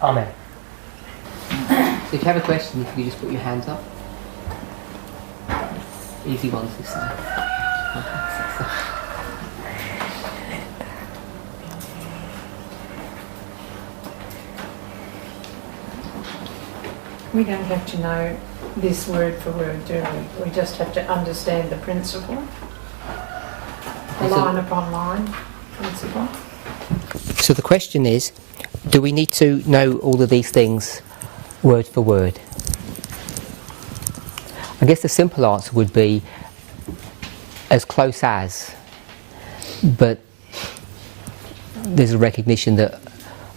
Amen. So if you have a question, if you just put your hands up. Easy ones this time. We don't have to know this word for word, do we? We just have to understand the principle. The line upon line principle. So the question is, do we need to know all of these things word for word? I guess the simple answer would be as close as, but there's a recognition that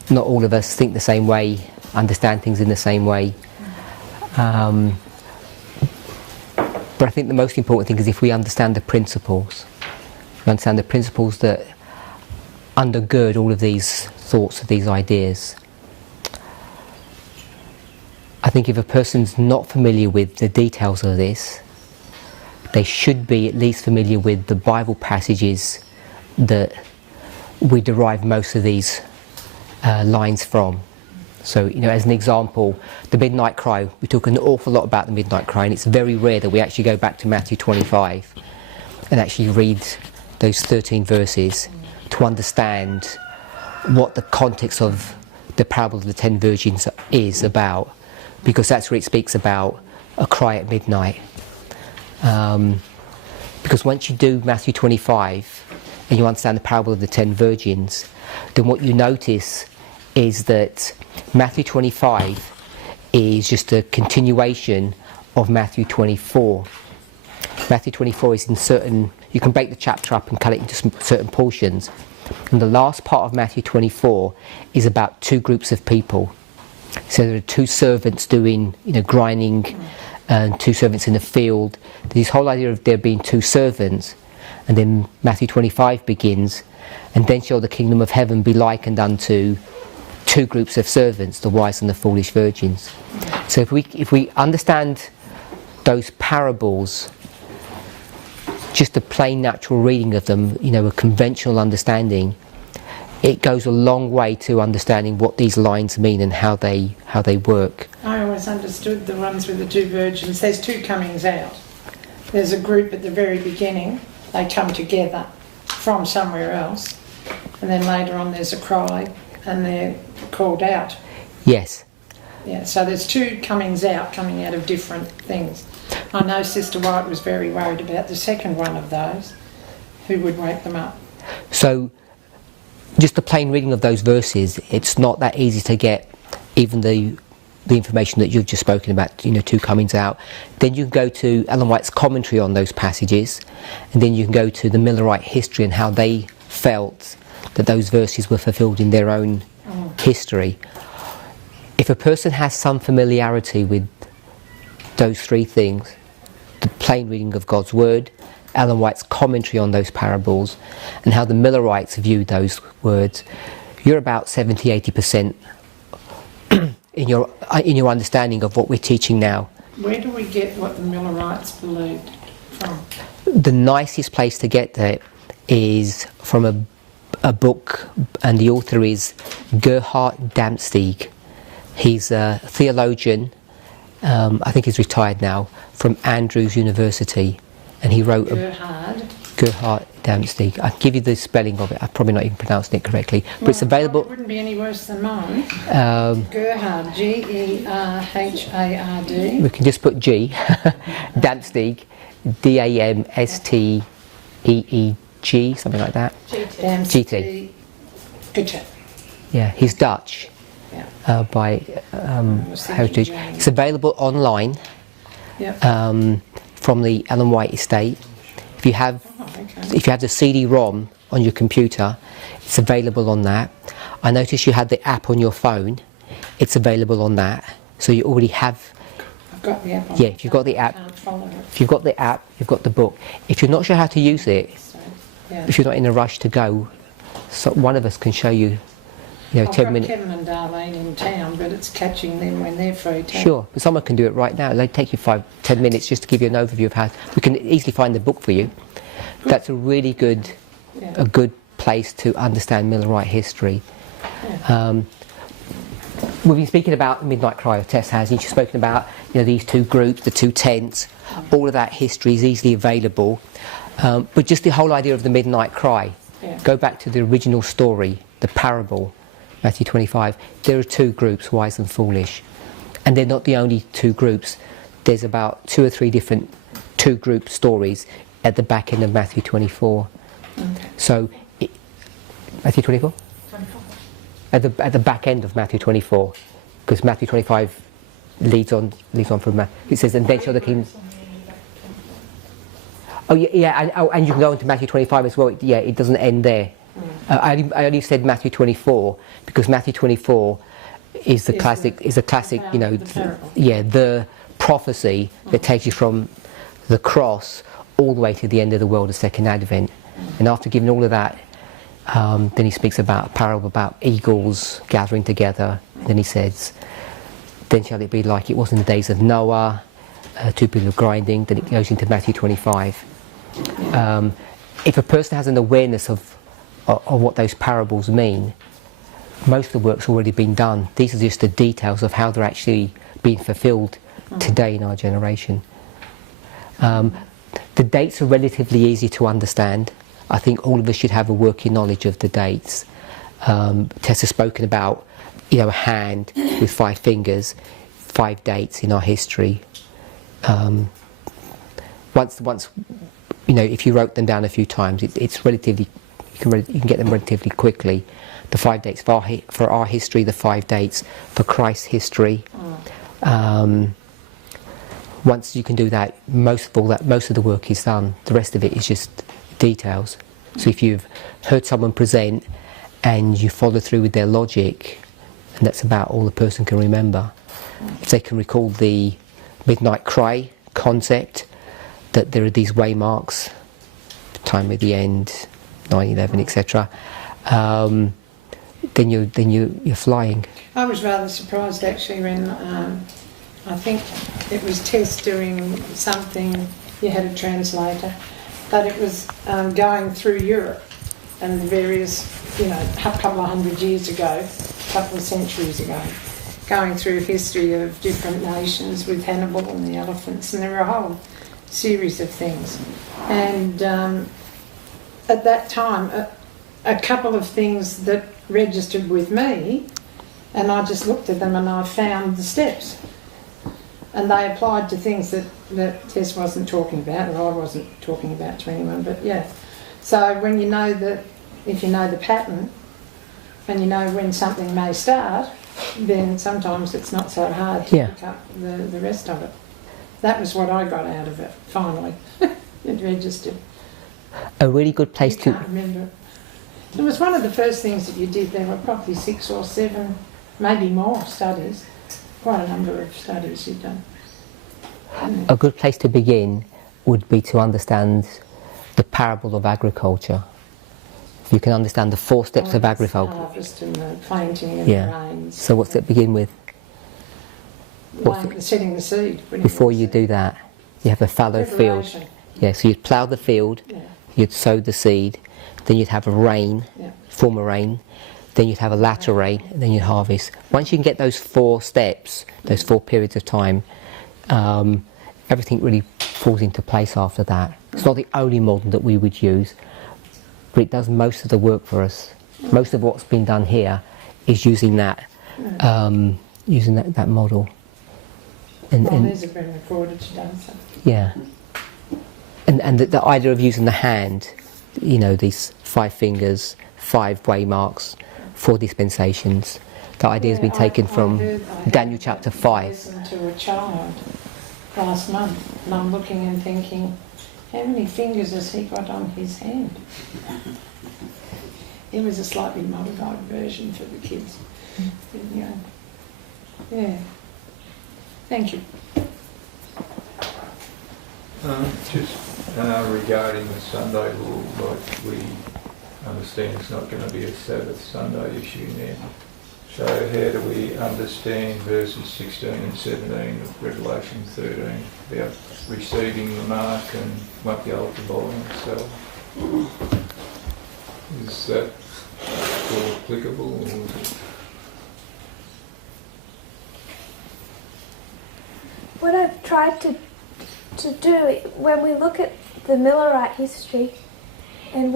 not all of us think the same way, understand things in the same way. But I think the most important thing is if we understand the principles, that undergird all of these thoughts, these ideas. I think if a person's not familiar with the details of this, they should be at least familiar with the Bible passages that we derive most of these lines from. So, as an example, the midnight cry, we talk an awful lot about the midnight cry, and it's very rare that we actually go back to Matthew 25 and actually read those 13 verses to understand what the context of the parable of the 10 virgins is about, because that's where it speaks about a cry at midnight. Because once you do Matthew 25 and you understand the parable of the 10 virgins, then what you notice is that Matthew 25 is just a continuation of Matthew 24. Matthew 24 is in certain, you can break the chapter up and cut it into certain portions. And the last part of Matthew 24 is about two groups of people. So there are two servants doing, grinding, and two servants in the field. This whole idea of there being two servants, and then Matthew 25 begins, and then shall the kingdom of heaven be likened unto two groups of servants, the wise and the foolish virgins. So if we understand those parables, just a plain natural reading of them, a conventional understanding, it goes a long way to understanding what these lines mean and how they work. I always understood the ones with the two virgins. There's two comings out. There's a group at the very beginning. They come together from somewhere else, and then later on there's a cry, and they're called out. Yes. Yeah. So there's two comings out, coming out of different things. I know Sister White was very worried about the second one of those. Who would wake them up? So, just the plain reading of those verses, it's not that easy to get even the information that you've just spoken about, two comings out. Then you can go to Ellen White's commentary on those passages, and then you can go to the Millerite history and how they felt that those verses were fulfilled in their own history. If a person has some familiarity with those three things, the plain reading of God's Word, Ellen White's commentary on those parables, and how the Millerites view those words, you're about 70-80% in your understanding of what we're teaching now. Where do we get what the Millerites believed from? The nicest place to get that is from a book, and the author is Gerhard Damstig. He's a theologian, I think he's retired now, from Andrews University, and he wrote Gerhard Damstig. I'll give you the spelling of it. I'm probably not even pronouncing it correctly, but it's available. It wouldn't be any worse than mine. Gerhard, G-E-R-H-A-R-D. We can just put G. Damstig, D-A-M-S-T-E-E-G, something like that. G-T. Good chat. Yeah, he's Dutch. Yeah. By Heritage. It's available online. Yep. From the Ellen White estate. If you have the CD-ROM on your computer, it's available on that. I noticed you had the app on your phone. It's available on that. So you already have. I've got the app on. Yeah, if you've got the app. I can't follow it. If you've got the app, you've got the book. If you're not sure how to use it, if you're not in a rush to go, so one of us can show you. 10 minutes. Kevin and Darlene in town, but it's catching them when they're free too. Sure, but someone can do it right now. It'll take you 5-10 minutes just to give you an overview of how. We can easily find the book for you. Good. That's a really good, a good place to understand Millerite history. Yeah. we've been speaking about the midnight cry of Tess has, and she's spoken about, you know, these two groups, the two tents. All of that history is easily available, but just the whole idea of the midnight cry. Yeah. Go back to the original story, the parable, Matthew 25. There are two groups, wise and foolish, and they're not the only two groups. There's about 2 or 3 different two-group stories at the back end of Matthew 24. Okay. So, Matthew 24? 24. At the back end of Matthew 24, because Matthew 25 leads on from Matthew. It says, "And then shall the kingdom." Oh yeah, and you can go into Matthew 25 as well. Yeah, it doesn't end there. I only said Matthew 24 because Matthew 24 is a classic, you know, the prophecy that takes you from the cross all the way to the end of the world, the second advent. And after giving all of that, then he speaks about a parable about eagles gathering together. And then he says, "Then shall it be like it was in the days of Noah, 2 people are grinding." Then it goes into Matthew 25. If a person has an awareness of what those parables mean, most of the work's already been done. These are just the details of how they're actually being fulfilled today in our generation. The dates are relatively easy to understand. I think all of us should have a working knowledge of the dates. Tess has spoken about, you know, a hand with 5 fingers, 5 dates in our history. Once you know, if you wrote them down a few times, it's relatively, you can get them relatively quickly. The 5 dates for our history, the 5 dates for Christ's history. Once you can do that, most of the work is done. The rest of it is just details. So if you've heard someone present and you follow through with their logic, and that's about all the person can remember. If they can recall the midnight cry concept, that there are these waymarks, time at the end, 9/11, etc., then you're flying. I was rather surprised actually when I think it was Tess doing something. You had a translator, but it was going through Europe and the various, you know, a couple of hundred years ago, a couple of centuries ago, going through history of different nations with Hannibal and the elephants, and there were a whole series of things. And at that time, a couple of things that registered with me, and I just looked at them and I found the steps. And they applied to things that Tess wasn't talking about, or I wasn't talking about to anyone, but yeah. So when you know if you know the pattern, and you know when something may start, then sometimes it's not so hard to pick up the rest of it. That was what I got out of it, finally. It registered. A really good place I can't remember. It was one of the first things that you did. There were probably 6 or 7, maybe more studies. Quite a number of studies you've done. A good place to begin would be to understand the parable of agriculture. If you can understand the 4 steps of agriculture. The harvest and the planting and the rains. So what's that begin with? Setting the seed. Before you do that, you have a fallow field. Yeah, so you'd plough the field, you'd sow the seed, then you'd have a rain, form a rain, then you'd have a latter rain, and then you'd harvest. Once you can get those 4 steps, those 4 periods of time, everything really falls into place after that. It's not the only model that we would use, but it does most of the work for us. Most of what's been done here is using that model. And these have been recorded today. So. Yeah. And the idea of using the hand, you know, these 5 fingers, 5 waymarks, 4 dispensations. The idea has been taken from Daniel chapter 5. I listened to a child last month, and I'm looking and thinking, how many fingers has he got on his hand? It was a slightly modified version for the kids. But, you know, yeah. Thank you. Just regarding the Sunday rule, like we understand it's not going to be a Sabbath Sunday issue now. So how do we understand verses 16 and 17 of Revelation 13 about receiving the mark and won't be able to buy themselves? Is that still applicable? Or is it... what I've tried to do, when we look at the Millerite history, and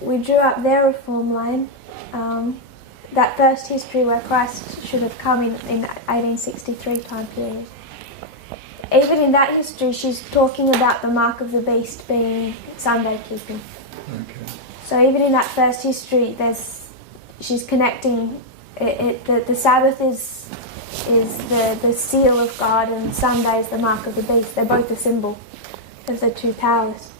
we drew up their reform line, that first history where Christ should have come in 1863 time period. Even in that history, she's talking about the mark of the beast being Sunday keeping. Okay. So even in that first history, she's connecting the Sabbath is the seal of God, and Sunday is the mark of the beast. They're both a symbol of the two powers.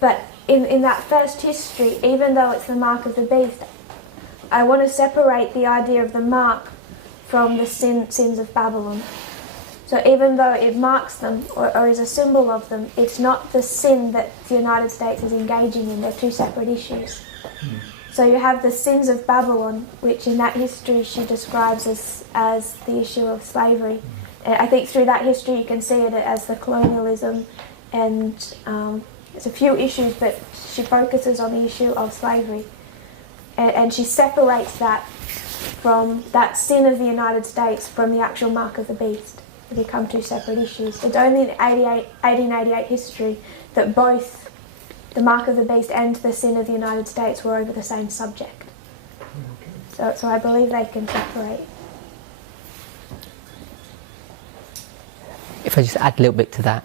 But in that first history, even though it's the mark of the beast, I want to separate the idea of the mark from the sins of Babylon. So even though it marks them or is a symbol of them, it's not the sin that the United States is engaging in. They're two separate issues. So you have the sins of Babylon, which in that history she describes as the issue of slavery. And I think through that history you can see it as the colonialism, and there's a few issues, but she focuses on the issue of slavery. And she separates that from that sin of the United States from the actual mark of the beast. They become two separate issues. It's only in 1888 history that both the mark of the beast and the sin of the United States were over the same subject. So I believe they can separate. If I just add a little bit to that.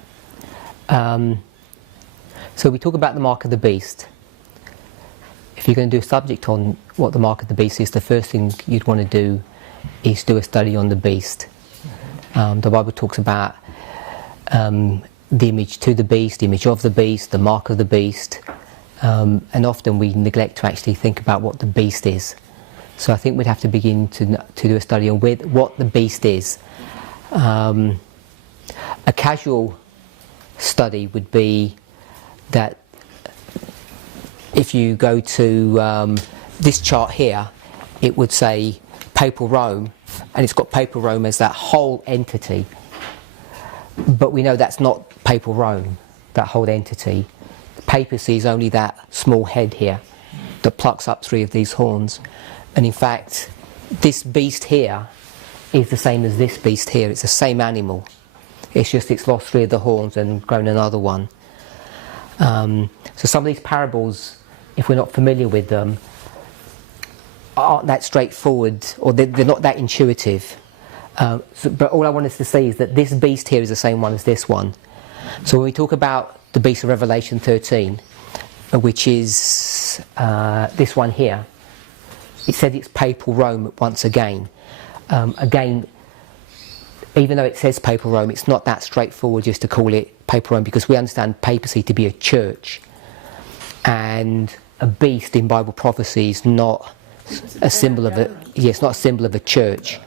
So we talk about the mark of the beast. If you're going to do a subject on what the mark of the beast is, the first thing you'd want to do is do a study on the beast. The Bible talks about the image to the beast, the image of the beast, the mark of the beast, and often we neglect to actually think about what the beast is. So I think we'd have to begin to do a study on what the beast is. A casual study would be that if you go to this chart here, it would say Papal Rome, and it's got Papal Rome as that whole entity. But we know that's not Papal Rome, that whole entity. The papacy is only that small head here that plucks up three of these horns. And in fact, this beast here is the same as this beast here. It's the same animal. It's just it's lost three of the horns and grown another one. So some of these parables, if we're not familiar with them, aren't that straightforward, or they're not that intuitive. But all I want us to say is that this beast here is the same one as this one. So when we talk about the beast of Revelation 13, which is this one here, it said it's Papal Rome once again. Again, even though it says Papal Rome, it's not that straightforward just to call it Papal Rome, because we understand papacy to be a church, and a beast in Bible prophecy is not a symbol of it's not a symbol of a church.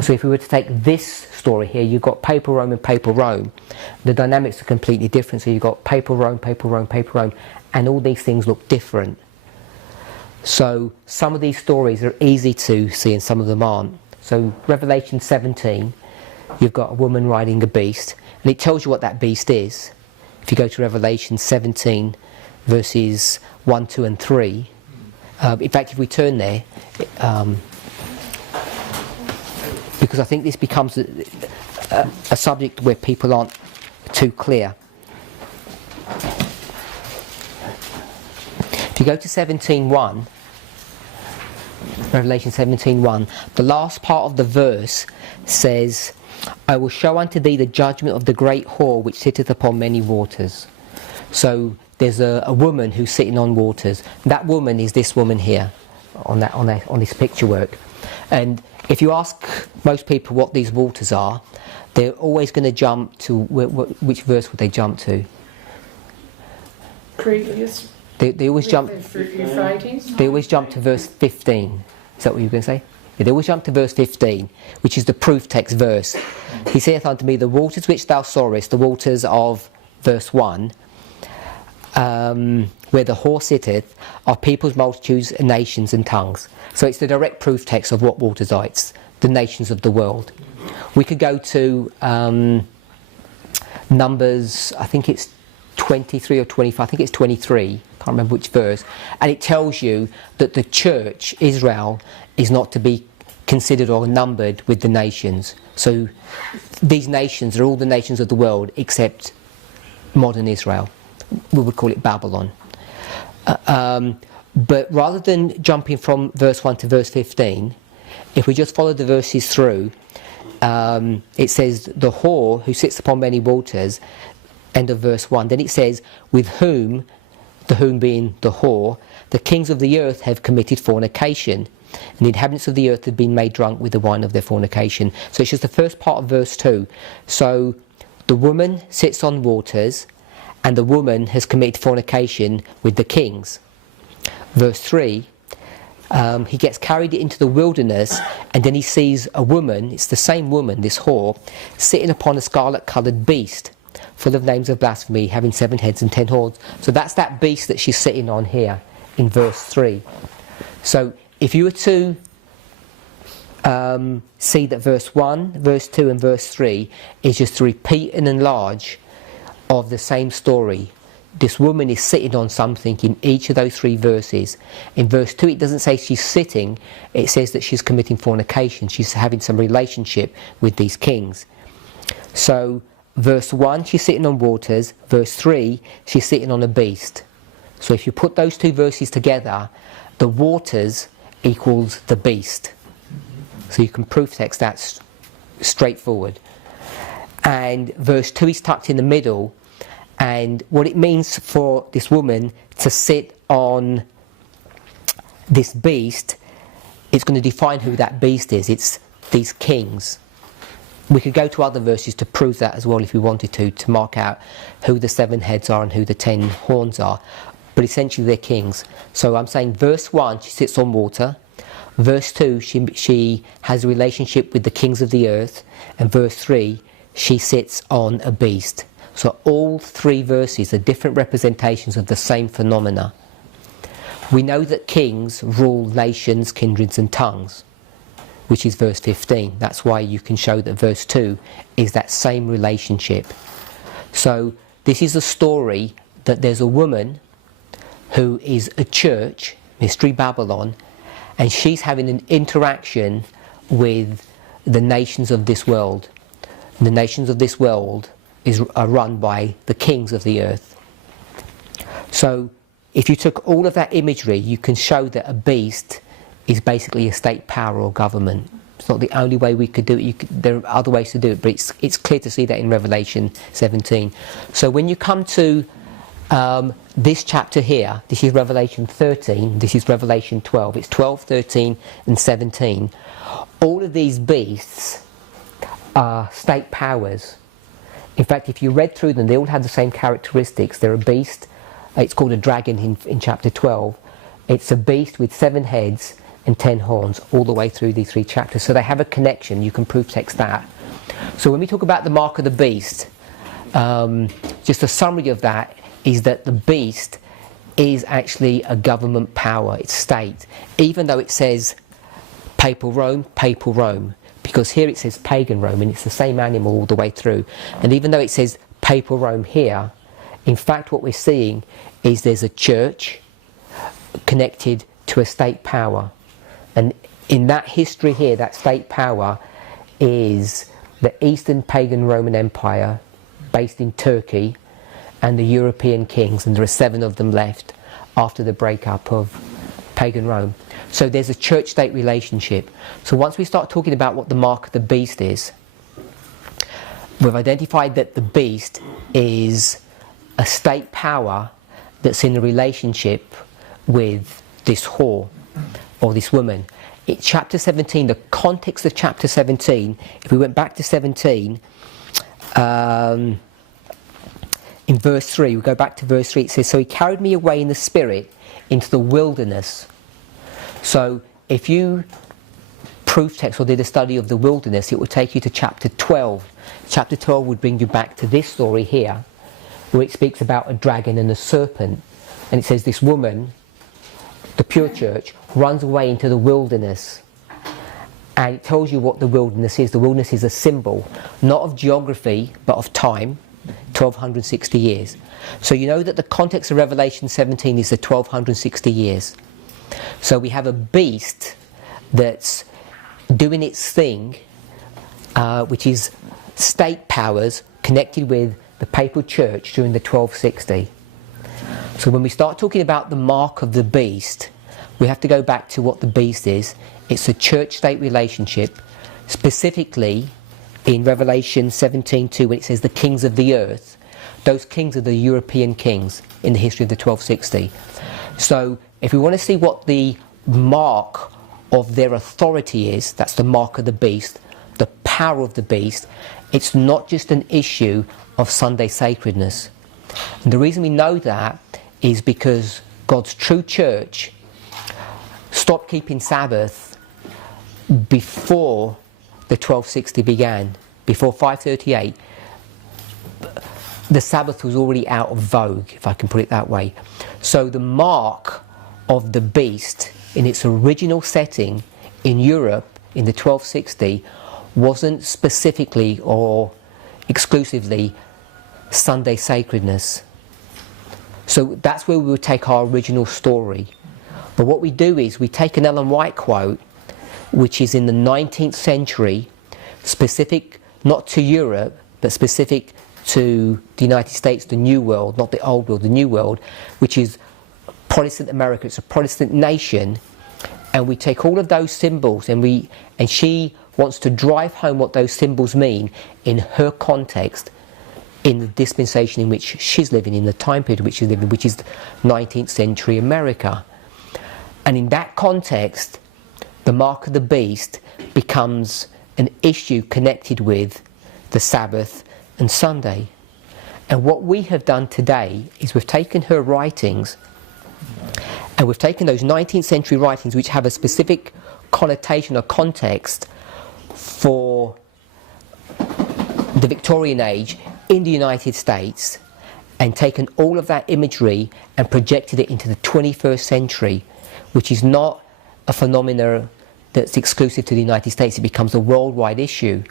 So if we were to take this story here, you've got Papal Rome and Papal Rome. The dynamics are completely different. So you've got Papal Rome, Papal Rome, Papal Rome, and all these things look different. So some of these stories are easy to see and some of them aren't. So Revelation 17, you've got a woman riding a beast, and it tells you what that beast is. If you go to Revelation 17, verses 1, 2 and 3, in fact, if we turn there, because I think this becomes a subject where people aren't too clear. If you go to 17:1, Revelation 17:1, the last part of the verse says, "I will show unto thee the judgment of the great whore which sitteth upon many waters." So there's a woman who's sitting on waters. That woman is this woman here, on this picture work. And if you ask most people what these waters are, they're always going to jump to which verse would they jump to? Previous. They always jump. Euphrates. They always jump to verse 15. Is that what you were going to say? Yeah, they always jump to verse 15, which is the proof text verse. He saith unto me, the waters which thou sawest, the waters of verse 1, where the whore sitteth, are peoples, multitudes, and nations and tongues. So it's the direct proof text of what waters are. It's the nations of the world. We could go to Numbers, I think it's 23 or 25, I think it's 23, can't remember which verse, and it tells you that the church, Israel, is not to be considered or numbered with the nations. So these nations are all the nations of the world except modern Israel. We would call it Babylon. But rather than jumping from verse 1 to verse 15, if we just follow the verses through, it says, the whore who sits upon many waters, end of verse 1. Then it says, with whom, the whom being the whore, the kings of the earth have committed fornication, and the inhabitants of the earth have been made drunk with the wine of their fornication. So it's just the first part of verse 2. So the woman sits on waters, and the woman has committed fornication with the kings. Verse 3, he gets carried into the wilderness, and then he sees a woman, it's the same woman, this whore, sitting upon a scarlet-coloured beast, full of names of blasphemy, having 7 heads and 10 horns. So that's that beast that she's sitting on here in verse 3. So if you were to see that verse 1, verse 2 and verse 3 is just a repeat and enlarge of the same story. This woman is sitting on something in each of those 3 verses. In verse 2 it doesn't say she's sitting, it says that she's committing fornication. She's having some relationship with these kings. So verse 1 she's sitting on waters, verse 3 she's sitting on a beast. So if you put those 2 verses together, the waters equals the beast. So you can proof text that straightforward. And verse 2 is tucked in the middle, and what it means for this woman to sit on this beast, it's going to define who that beast is. It's these kings. We could go to other verses to prove that as well if we wanted to mark out who the 7 heads are and who the 10 horns are. But essentially they're kings. So I'm saying verse 1 she sits on water, verse 2 she has a relationship with the kings of the earth, and verse 3 she sits on a beast. So all 3 verses are different representations of the same phenomena. We know that kings rule nations, kindreds and tongues, which is verse 15. That's why you can show that verse 2 is that same relationship. So this is a story that there's a woman who is a church, Mystery Babylon, and she's having an interaction with the nations of this world. The nations of this world are run by the kings of the earth. So if you took all of that imagery, you can show that a beast is basically a state power or government. It's not the only way we could do it. There are other ways to do it, but it's clear to see that in Revelation 17. So when you come to this chapter here, this is Revelation 13, this is Revelation 12, it's 12, 13 and 17. All of these beasts are state powers. In fact, if you read through them, they all have the same characteristics. They're a beast, it's called a dragon in chapter 12. It's a beast with 7 heads and 10 horns all the way through these 3 chapters. So they have a connection, you can proof text that. So when we talk about the mark of the beast, just a summary of that is that the beast is actually a government power, it's state. Even though it says papal Rome, because here it says pagan Rome, and it's the same animal all the way through. And even though it says papal Rome here, in fact what we're seeing is there's a church connected to a state power. And in that history here, that state power is the Eastern pagan Roman Empire based in Turkey, and the European kings, and there are 7 of them left after the breakup of pagan Rome. So there's a church-state relationship. So once we start talking about what the mark of the beast is, we've identified that the beast is a state power that's in a relationship with this whore or this woman. In chapter 17, the context of chapter 17, if we went back to 17, in verse 3, we go back to verse 3, it says, so he carried me away in the spirit into the wilderness. So if you proof text or did a study of the wilderness, it would take you to chapter 12. Chapter 12 would bring you back to this story here, where it speaks about a dragon and a serpent. And it says this woman, the pure church, runs away into the wilderness. And it tells you what the wilderness is. The wilderness is a symbol, not of geography, but of time. 1260 years. So you know that the context of Revelation 17 is the 1260 years. So we have a beast that's doing its thing, which is state powers connected with the papal church during the 1260. So when we start talking about the mark of the beast, we have to go back to what the beast is. It's a church-state relationship, specifically in Revelation 17:2, when it says the kings of the earth. Those kings are the European kings in the history of the 1260. So if we want to see what the mark of their authority is, that's the mark of the beast, the power of the beast, it's not just an issue of Sunday sacredness. And the reason we know that is because God's true church stopped keeping Sabbath before the 1260 began. Before 538, the Sabbath was already out of vogue, if I can put it that way. So the mark of the beast in its original setting in Europe in the 1260 wasn't specifically or exclusively Sunday sacredness. So that's where we would take our original story. But what we do is we take an Ellen White quote, which is in the 19th century, specific not to Europe, but specific to the United States, the New World, not the Old World, the New World, which is Protestant America. It's a Protestant nation, and we take all of those symbols, and she wants to drive home what those symbols mean in her context, in the dispensation in which she's living, in the time period in which she's living, which is 19th century America. And in that context, the mark of the beast becomes an issue connected with the Sabbath and Sunday. And what we have done today is we've taken her writings, and we've taken those 19th century writings which have a specific connotation or context for the Victorian age in the United States, and taken all of that imagery and projected it into the 21st century, which is not a phenomenon that's exclusive to the United States. It becomes a worldwide issue.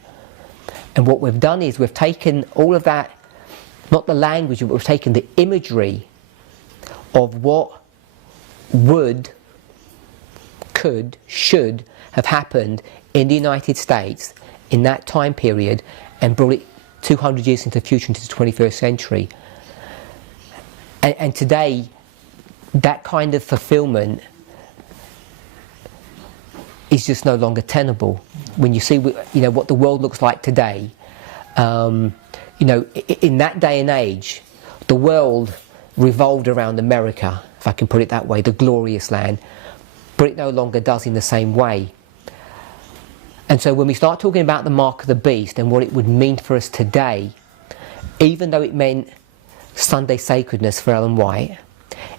And what we've done is we've taken all of that, not the language, but we've taken the imagery of what would, could, should have happened in the United States in that time period, and brought it 200 years into the future, into the 21st century. And today, that kind of fulfillment is just no longer tenable. When you see, what the world looks like today, in that day and age, the world revolved around America, if I can put it that way, the glorious land, but it no longer does in the same way. And so when we start talking about the mark of the beast and what it would mean for us today, even though it meant Sunday sacredness for Ellen White,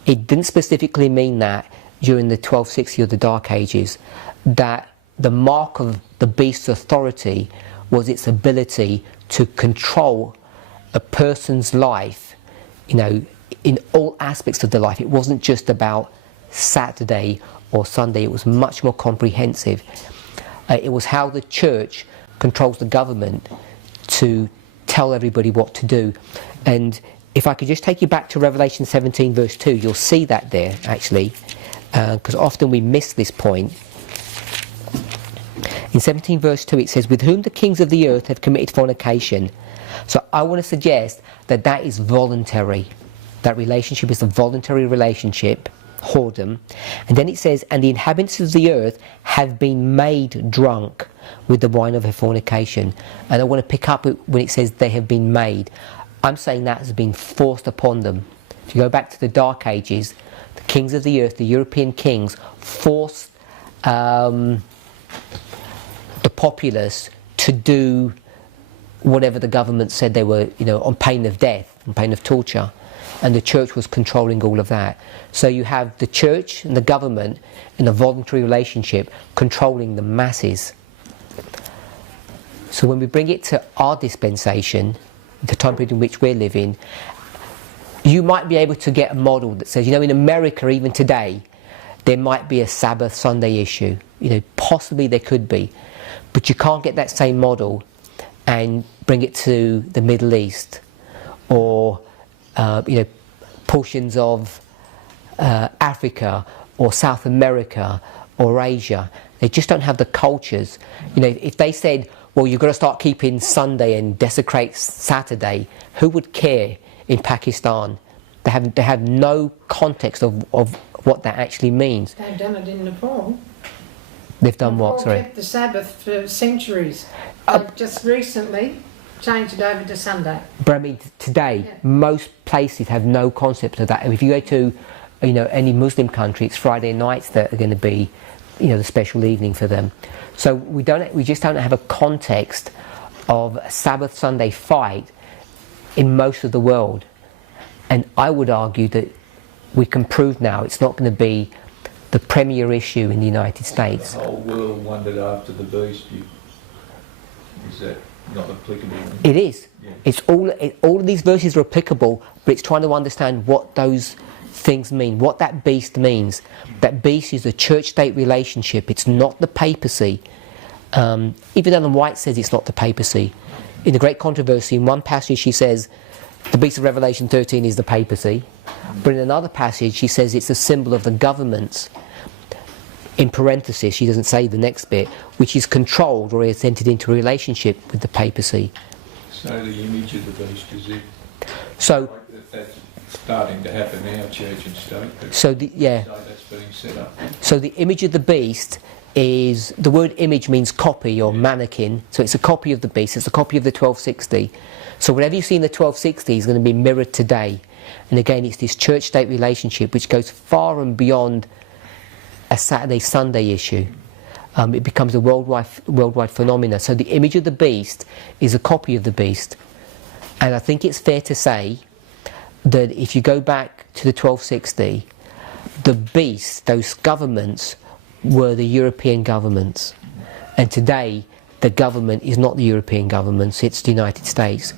it didn't specifically mean that during the 1260 or the Dark Ages, that the mark of the beast's authority was its ability to control a person's life, in all aspects of their life. It wasn't just about Saturday or Sunday, it was much more comprehensive. It was how the church controls the government to tell everybody what to do. And if I could just take you back to Revelation 17 verse 2, you'll see that there actually, because often we miss this point. In 17 verse 2 it says, with whom the kings of the earth have committed fornication. So I want to suggest that that is voluntary. That relationship is a voluntary relationship, whoredom. And then it says, and the inhabitants of the earth have been made drunk with the wine of her fornication. And I want to pick up when it says they have been made. I'm saying that has been forced upon them. If you go back to the Dark Ages, the kings of the earth, the European kings, forced the populace to do whatever the government said they were, on pain of death, on pain of torture. And the church was controlling all of that. So you have the church and the government in a voluntary relationship controlling the masses. So when we bring it to our dispensation, the time period in which we're living, you might be able to get a model that says, in America even today, there might be a Sabbath Sunday issue. Possibly there could be. But you can't get that same model and bring it to the Middle East or portions of Africa or South America or Asia. They just don't have the cultures. You know, if they said, well, you've got to start keeping Sunday and desecrate Saturday, who would care in Pakistan? They have no context of what that actually means. They've done it in Nepal. They've done Nepal what, sorry? kept the Sabbath for centuries. Uh, They've just recently changed it over to Sunday. But I mean, today, Yeah. most places have no concept of that. And if you go to, you know, any Muslim country, it's Friday nights that are going to be, you know, the special evening for them. So we just don't have a context of a Sabbath Sunday fight in most of the world. And I would argue that we can prove now it's not going to be the premier issue in the United States. The whole world wondered after the beast. Is that not applicable? It is. Yeah. It's all of these verses are applicable, but it's trying to understand what those things mean, what that beast means. That beast is a church-state relationship. It's not the papacy. Even Ellen White says it's not the papacy. In the Great Controversy, in one passage she says the beast of Revelation 13 is the papacy, but in another passage she says it's a symbol of the governments. In parenthesis, she doesn't say the next bit, which is controlled or is entered into a relationship with the papacy. So the image of the beast is it? So, Like that's starting to happen now, church and state. so That's being set up. So the image of the beast is, the word image means copy or mannequin, so it's a copy of the beast, it's a copy of the 1260. So whatever you see in the 1260 is going to be mirrored today. And again, it's this church-state relationship which goes far and beyond a Saturday-Sunday issue. It becomes a worldwide phenomena. So the image of the beast is a copy of the beast. And I think it's fair to say that if you go back to the 1260, the beast, those governments, were the European governments. And today, the government is not the European governments, it's the United States.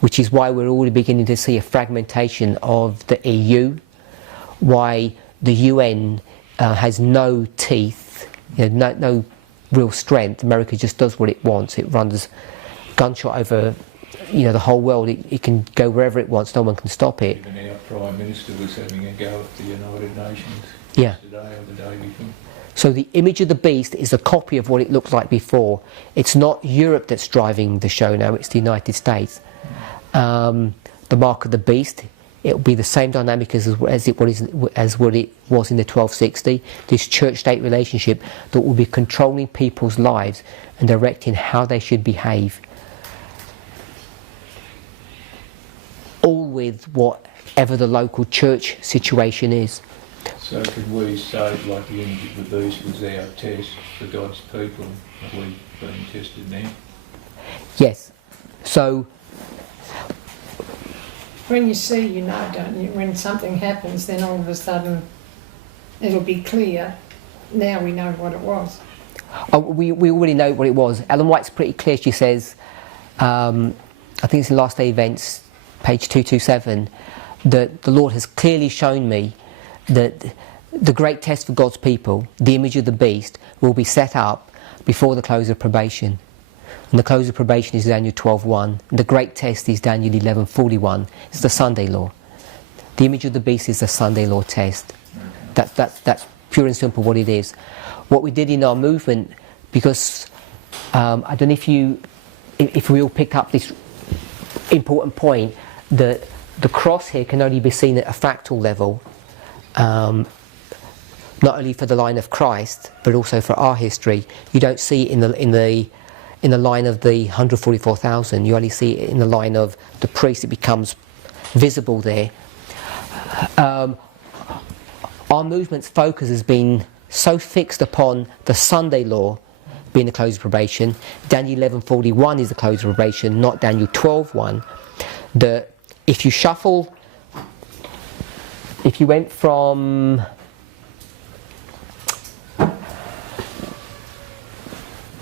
Which is why we're already beginning to see a fragmentation of the EU, why the UN has no teeth, you know, no real strength. America just does what it wants. It runs gunshot over, you know, the whole world. It can go wherever it wants. No one can stop it. Even our Prime Minister was having a go at the United Nations yesterday or the day before. So the image of the beast is a copy of what it looked like before. It's not Europe that's driving the show now, it's the United States. The mark of the beast, it'll be the same dynamic as what it was in the 1260, this church-state relationship that will be controlling people's lives and directing how they should behave. All with whatever the local church situation is. So could we say, like the image of the beast was our test for God's people, are we being tested now? Yes. So When you see, you know, don't you? When something happens, then all of a sudden it'll be clear. Now we know what it was. we already know what it was. Ellen White's pretty clear. She says, I think it's in Last Day Events, page 227, that the Lord has clearly shown me that the great test for God's people, the image of the beast, will be set up before the close of probation. And the close of probation is Daniel 12:1. The great test is Daniel 11:41. It's the Sunday law. The image of the beast is the Sunday law test. That's pure and simple what it is. What we did in our movement, because I don't know if we all pick up this important point, that the cross here can only be seen at a fractal level, not only for the line of Christ, but also for our history. You don't see it in the line of the 144,000. You only see it in the line of the priest. It becomes visible there. Our movement's focus has been so fixed upon the Sunday law being the close of probation. Daniel 11:41 is the close of probation, not Daniel 12:1. That if you shuffle, if you went from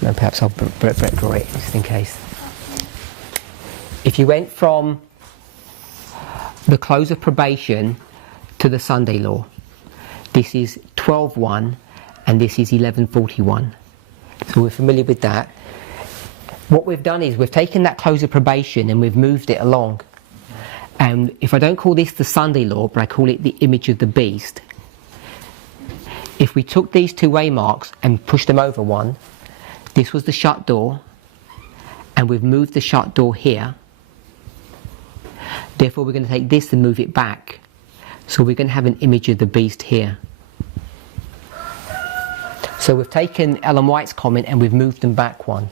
no, perhaps I'll draw it just in case. If you went from the close of probation to the Sunday law, this is 12:1 and this is 11:41. So we're familiar with that. What we've done is we've taken that close of probation and we've moved it along. And if I don't call this the Sunday law, but I call it the image of the beast, if we took these two waymarks and pushed them over one, this was the shut door, and we've moved the shut door here. Therefore we're going to take this and move it back. So we're going to have an image of the beast here. So we've taken Ellen White's comment and we've moved them back one.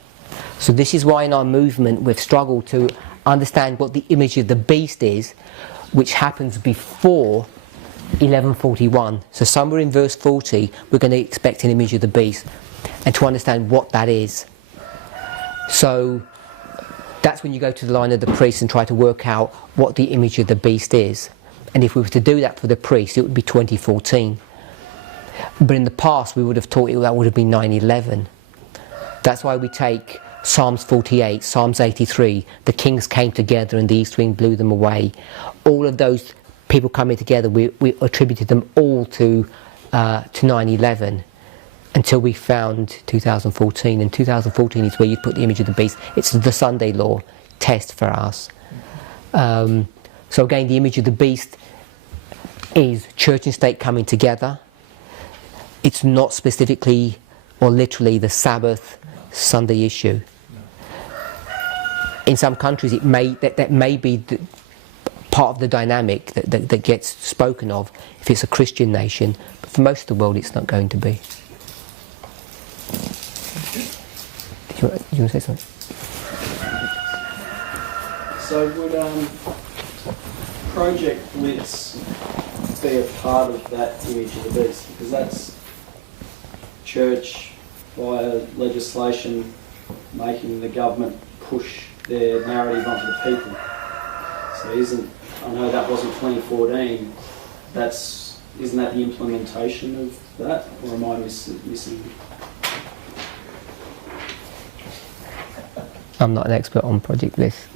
So this is why in our movement we've struggled to understand what the image of the beast is, which happens before 1141. So somewhere in verse 40 we're going to expect an image of the beast, and to understand what that is. So that's when you go to the line of the priest and try to work out what the image of the beast is. And if we were to do that for the priest, it would be 2014. But in the past we would have taught that would have been 9/11. That's why we take Psalms 48, Psalms 83, the kings came together and the east wind blew them away. All of those people coming together, we attributed them all to 9/11 until we found 2014. And 2014 is where you put the image of the beast. It's the Sunday law test for us. So again, the image of the beast is church and state coming together. It's not specifically or literally the Sabbath Sunday issue. In some countries it may that may be part of the dynamic that gets spoken of if it's a Christian nation, but for most of the world it's not going to be. Do you want to say something? So would Project Blitz be a part of that image of the beast? Because that's church via legislation making the government push their narrative onto the people. So I know that wasn't 2014, isn't that the implementation of that, or am I missing? I'm not an expert on Project Blitz.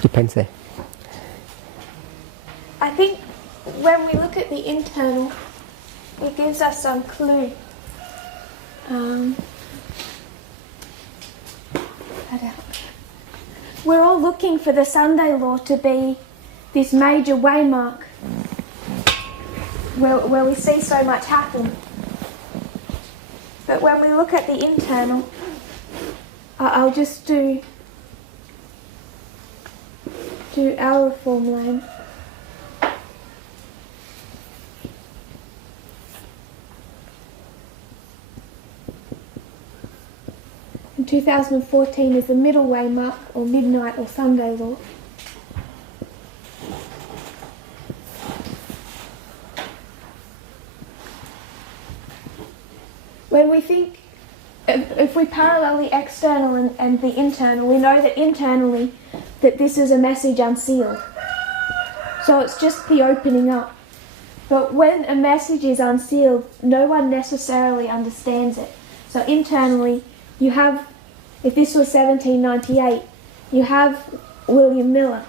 Depends there. I think when we look at the internal, it gives us some clue. We're all looking for the Sunday law to be this major waymark where we see so much happen. But when we look at the internal, I'll just do our reform line. In 2014 is the middle waymark, or midnight, or Sunday law. When we think, if we parallel the external and the internal, we know that internally that this is a message unsealed. So it's just the opening up. But when a message is unsealed, no one necessarily understands it. So internally, you have, if this was 1798, you have William Miller.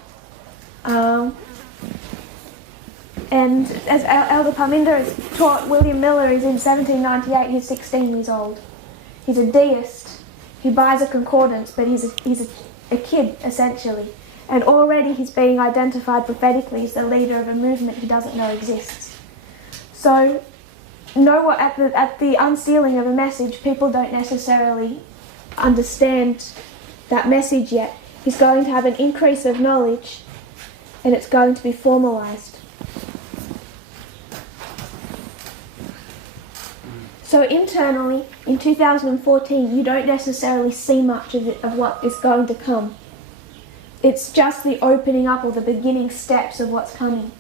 And as Elder Parminder has taught, William Miller is in 1798, he's 16 years old. He's a deist. He buys a concordance, but he's a kid, essentially. And already he's being identified prophetically as the leader of a movement he doesn't know exists. So, at the unsealing of a message, people don't necessarily understand that message yet. He's going to have an increase of knowledge, and it's going to be formalised. So internally, in 2014, you don't necessarily see much of what is going to come. It's just the opening up or the beginning steps of what's coming,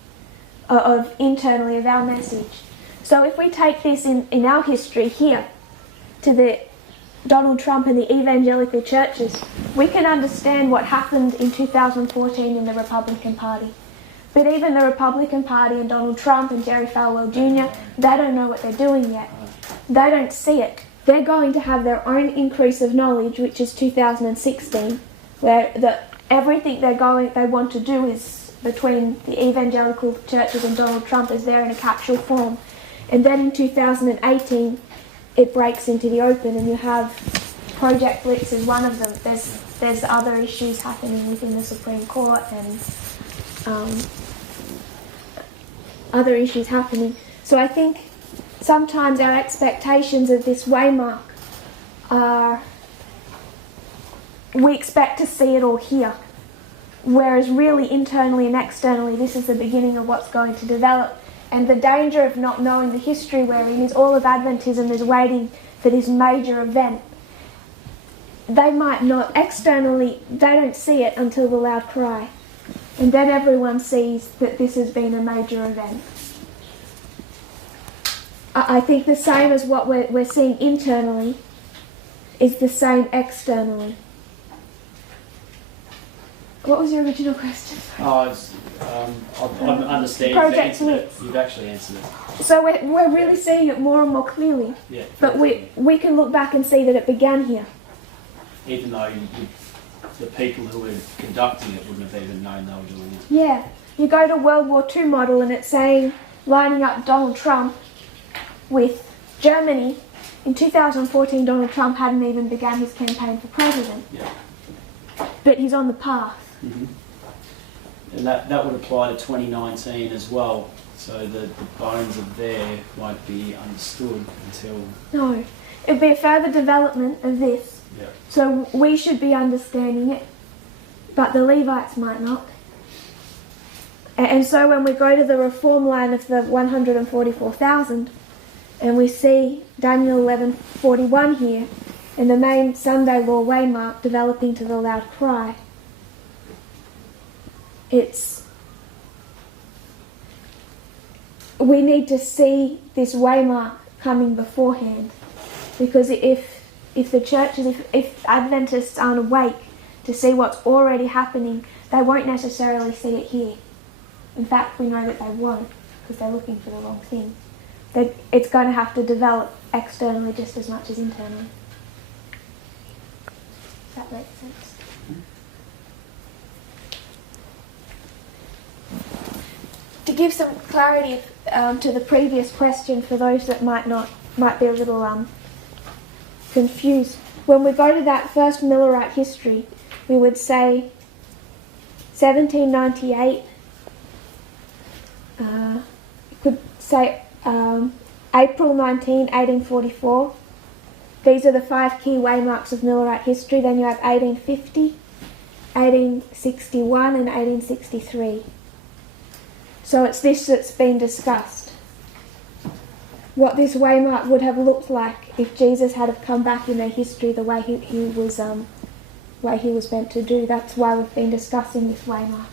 of internally of our message. So if we take this in our history here to the Donald Trump and the evangelical churches, we can understand what happened in 2014 in the Republican Party. But even the Republican Party and Donald Trump and Jerry Falwell Jr., they don't know what they're doing yet. They don't see it. They're going to have their own increase of knowledge, which is 2016, where everything they want to do is between the evangelical churches and Donald Trump is there in a capsule form. And then in 2018, it breaks into the open, and you have Project Blitz is one of them. There's other issues happening within the Supreme Court, and other issues happening. So I think sometimes our expectations of this waymark are, we expect to see it all here, whereas really internally and externally this is the beginning of what's going to develop. And the danger of not knowing the history we're in is all of Adventism is waiting for this major event. They might not, externally, they don't see it until the loud cry. And then everyone sees that this has been a major event. I think the same as what we're seeing internally is the same externally. What was your original question? I'm understanding. Project Mix. You've actually answered it. So we're really seeing it more and more clearly. Yeah. But we can look back and see that it began here. Even though the people who were conducting it wouldn't have even known they were doing it. Yeah. You go to World War II model and it's saying, lining up Donald Trump with Germany. In 2014, Donald Trump hadn't even begun his campaign for president. Yeah. But he's on the path. Mm-hmm. And that would apply to 2019 as well. So the bones of there won't be understood until... No. It'll be a further development of this. Yeah. So we should be understanding it, but the Levites might not. And so when we go to the reform line of the 144,000, and we see Daniel 11:41 here, and the main Sunday law waymark developing to the loud cry, we need to see this waymark coming beforehand, because if the churches, if Adventists aren't awake to see what's already happening, they won't necessarily see it here. In fact, we know that they won't, because they're looking for the wrong thing. It's going to have to develop externally just as much as internally. Does that make sense? To give some clarity to the previous question for those that might be a little confused, when we go to that first Millerite history, we would say 1798. You could say April 19, 1844. These are the 5 key waymarks of Millerite history. Then you have 1850, 1861 and 1863. So it's this that's been discussed. What this waymark would have looked like if Jesus had have come back in their history the way he was meant to do. That's why we've been discussing this waymark.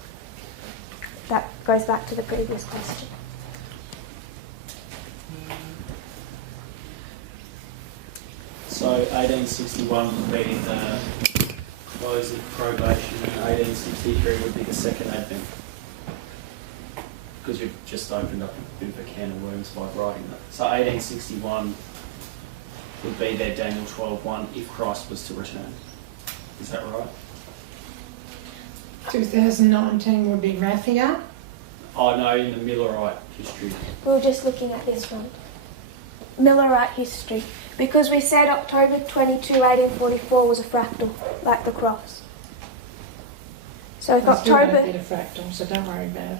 That goes back to the previous question. So 1861 would be the close of probation, and 1863 would be the second advent. Because you've just opened up a bit of a can of worms by writing that. So 1861 would be their Daniel 12:1 if Christ was to return. Is that right? 2019 would be Raphia. Oh no, in the Millerite history. We were just looking at this one. Millerite history. Because we said October 22, 1844 was a fractal, like the cross. So if I still don't October... get a fractal, so don't worry about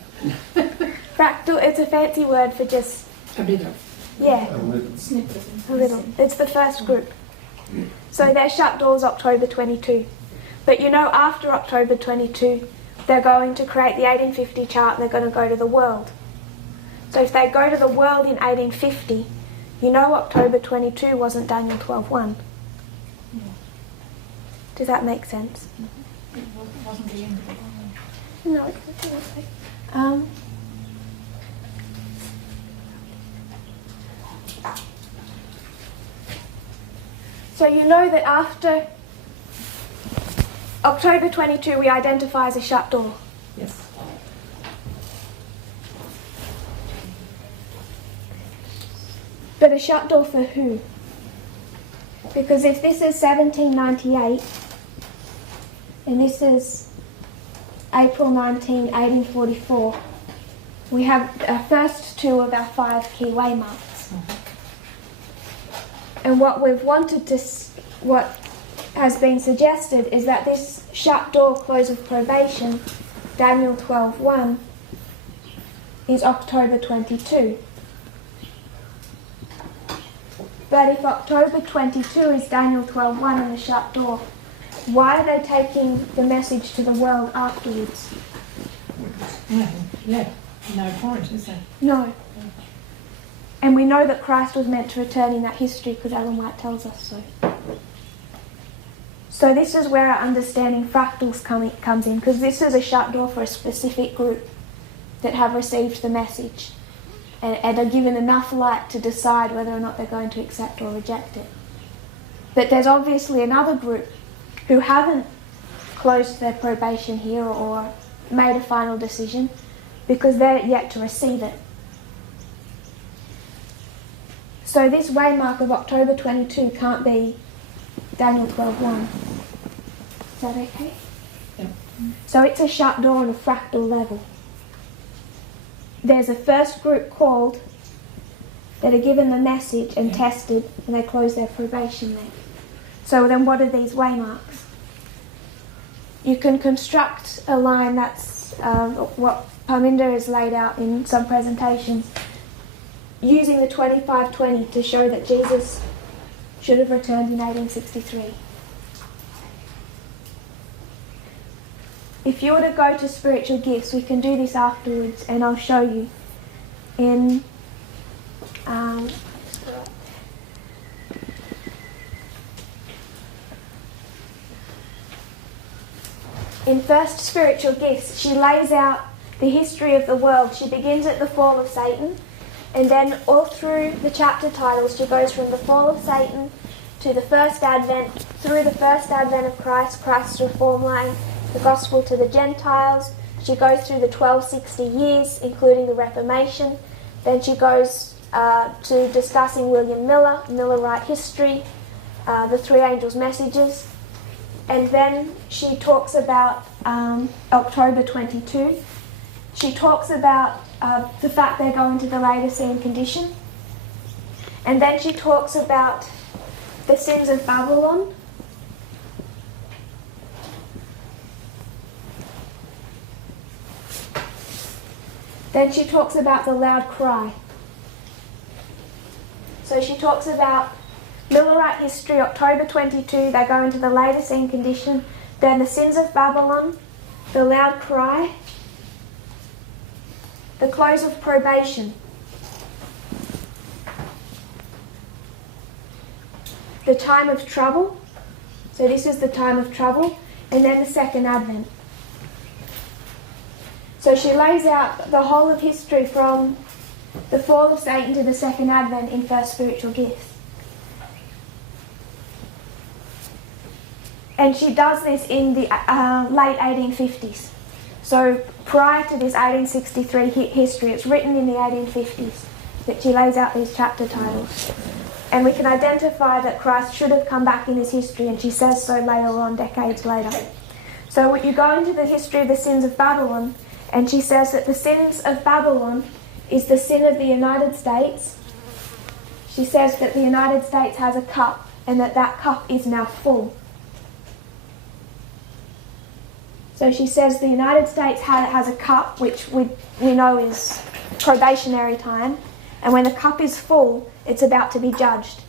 it. Fractal, it's a fancy word for just... A bit of Yeah, snippet. a little. It's the first group. So their shut doors October 22. But you know, after October 22, they're going to create the 1850 chart, they're going to go to the world. So if they go to the world in 1850, you know October 22 wasn't Daniel 12:1. Yeah. Does that make sense? It wasn't the end of it. No, it's okay. So you know that after October 22 we identify as a shut door. Yes. But a shut door for who? Because if this is 1798 and this is April 19, 1844, we have our first 2 of our 5 key waymarks. And what we've wanted to, what has been suggested is that this shut door, close of probation, Daniel 12:1, is October 22. But if October 22 is Daniel 12:1 and the shut door, why are they taking the message to the world afterwards? Yeah, no point, is there? No. And we know that Christ was meant to return in that history because Ellen White tells us so. So this is where our understanding fractals comes in, because this is a shut door for a specific group that have received the message and are given enough light to decide whether or not they're going to accept or reject it. But there's obviously another group who haven't closed their probation here or made a final decision because they're yet to receive it. So this waymark of October 22 can't be Daniel 12:1. Is that okay? Yeah. So it's a shut door on a fractal level. There's a first group called that are given the message and tested, and they close their probation there. So then what are these waymarks? You can construct a line that's what Parminder has laid out in some presentations, using the 2520 to show that Jesus should have returned in 1863. If you were to go to spiritual gifts, we can do this afterwards and I'll show you in First Spiritual Gifts, she lays out the history of the world. She begins at the fall of Satan, and then all through the chapter titles she goes from the fall of Satan to the first advent, through the first advent of Christ, Christ's reform line, the gospel to the Gentiles. She goes through the 1260 years, including the Reformation. Then she goes to discussing William Miller, Millerite history, the three angels' messages. And then she talks about October 22. She talks about the fact they're going to the Laodicean condition. And then she talks about the sins of Babylon. Then she talks about the loud cry. So she talks about Millerite history, October 22, they go into the Laodicean condition, then the sins of Babylon, the loud cry, the close of probation, the time of trouble, so this is the time of trouble, and then the second advent. So she lays out the whole of history from the fall of Satan to the second advent in First Spiritual Gifts. And she does this in the late 1850s. So prior to this 1863 history, it's written in the 1850s that she lays out these chapter titles. And we can identify that Christ should have come back in his history, and she says so later on, decades later. So you go into the history of the sins of Babylon, and she says that the sins of Babylon is the sin of the United States. She says that the United States has a cup, and that cup is now full. So she says the United States has a cup, which we know is probationary time, and when the cup is full, it's about to be judged.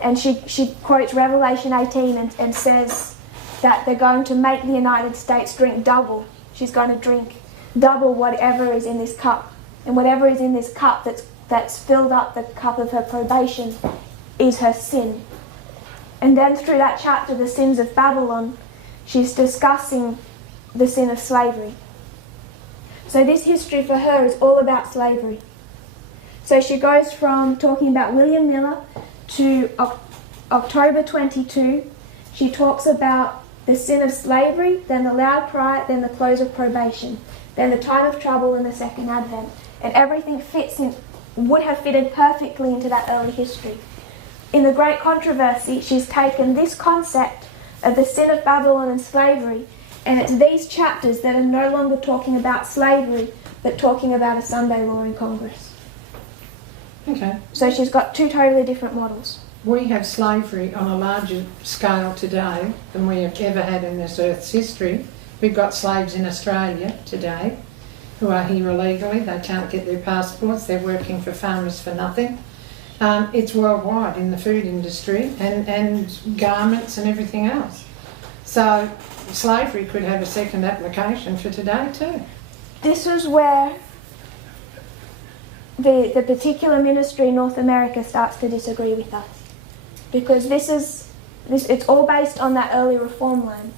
And she quotes Revelation 18 and says that they're going to make the United States drink double. She's going to drink double whatever is in this cup. And whatever is in this cup that's filled up the cup of her probation is her sin. And then through that chapter, the sins of Babylon, she's discussing the sin of slavery. So this history for her is all about slavery. So she goes from talking about William Miller to October 22. She talks about the sin of slavery, then the loud cry, then the close of probation, then the time of trouble and the second advent. And everything fits in, would have fitted perfectly into that early history. In the Great Controversy, she's taken this concept of the sin of Babylon and slavery, and it's these chapters that are no longer talking about slavery, but talking about a Sunday law in Congress. Okay. So she's got two totally different models. We have slavery on a larger scale today than we have ever had in this earth's history. We've got slaves in Australia today. who are here illegally. They can't get their passports. They're working for farmers for nothing. It's worldwide in the food industry and garments and everything else. So slavery could have a second application for today too. This is where the particular ministry in North America starts to disagree with us, because it's all based on that early reform line.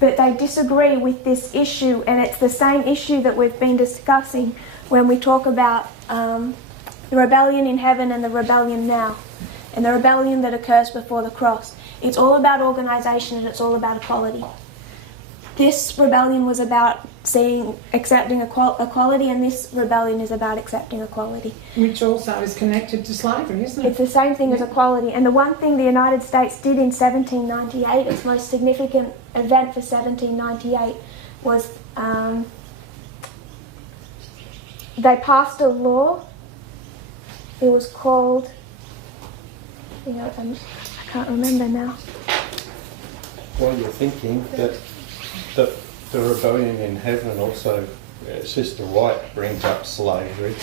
But they disagree with this issue, and it's the same issue that we've been discussing when we talk about the rebellion in heaven and the rebellion now, and the rebellion that occurs before the cross. It's all about organisation and it's all about equality. This rebellion was about accepting equality, and this rebellion is about accepting equality. Which also is connected to slavery, isn't it? It's the same thing as equality. And the one thing the United States did in 1798, its most significant event for 1798, was they passed a law. It was called, I can't remember now. While you're thinking, that the rebellion in heaven also, Sister White brings up slavery.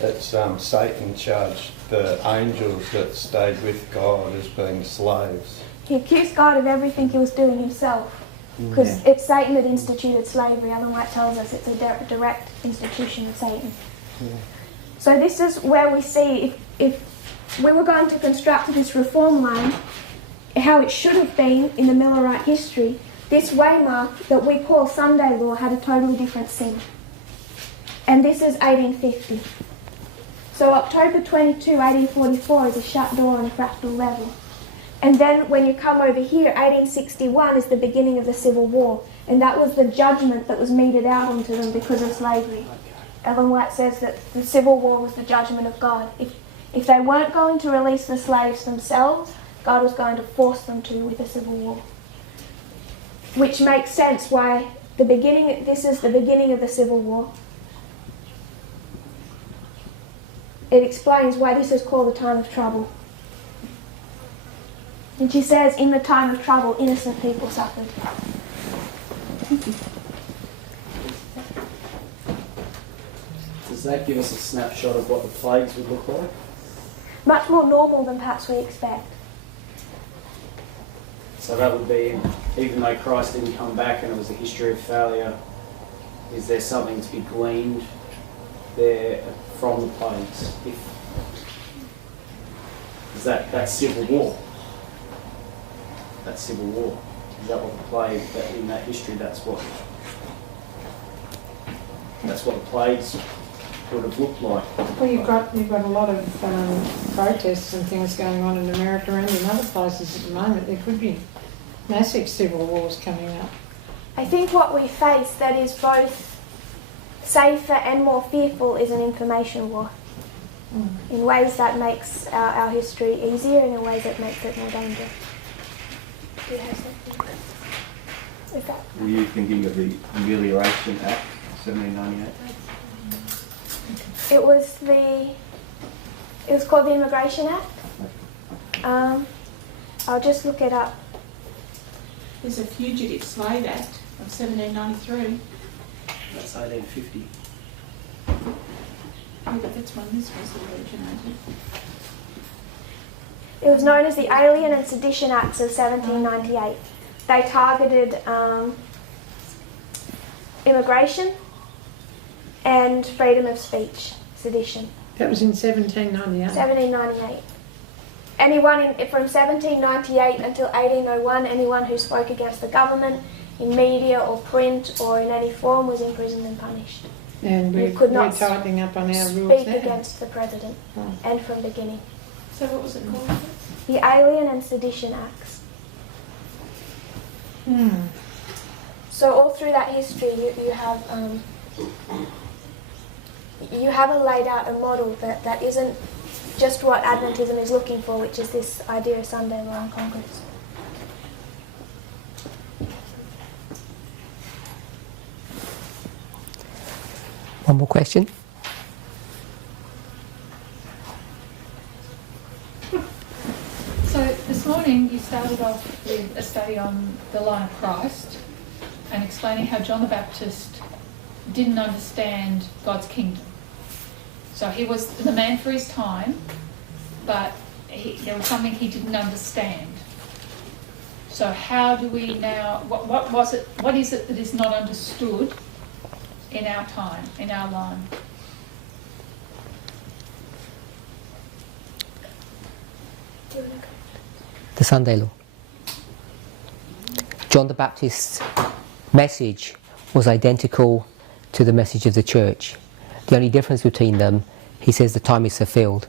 It's Satan charged the angels that stayed with God as being slaves. He accused God of everything he was doing himself, because it's Satan that instituted slavery. Ellen White tells us it's a direct institution of Satan. Yeah. So this is where we see, if we were going to construct this reform line, how it should have been in the Millerite history, this waymark that we call Sunday law had a totally different sin. And this is 1850. So October 22, 1844 is a shut door on a fractal level. And then when you come over here, 1861 is the beginning of the Civil War. And that was the judgment that was meted out onto them because of slavery. Ellen White says that the Civil War was the judgment of God. If they weren't going to release the slaves themselves, God was going to force them to with the Civil War. Which makes sense why this is the beginning of the Civil War. It explains why this is called the time of trouble. And she says, in the time of trouble, innocent people suffered. Does that give us a snapshot of what the plagues would look like? Much more normal than perhaps we expect. So that would be, even though Christ didn't come back and it was a history of failure, is there something to be gleaned there from the plagues? Is that civil war? That civil war. Is that what the plague, that in that history, that's what the plagues would have looked like? Well, you've got a lot of protests and things going on in America and in other places at the moment. There could be massive civil wars coming up. I think what we face that is both safer and more fearful is an information war. In ways that makes our history easier and in ways that makes it more dangerous. Do you have something? Is that? Were you thinking of the Amelioration Act, 1798? It was called the Immigration Act. I'll just look it up. There's a Fugitive Slave Act of 1793. That's 1850. Yeah, but that's when this was originated. It was known as the Alien and Sedition Acts of 1798. They targeted immigration and freedom of speech, sedition. That was in 1798. 1798. Anyone from 1798 until 1801, anyone who spoke against the government in media or print or in any form was imprisoned and punished. And You could not we're tightening up on our rules Speak now. against the president, and from beginning. So what was it called? The Alien and Sedition Acts. So all through that history, you have laid out a model that isn't just what Adventism is looking for, which is this idea of Sunday law and Congress. One more question. So this morning you started off with a study on the line of Christ and explaining how John the Baptist didn't understand God's kingdom. So he was the man for his time, but there was something he didn't understand. So how do we now, what is it that is not understood in our time, in our line? The Sunday law. John the Baptist's message was identical to the message of the church. The only difference between them, he says the time is fulfilled.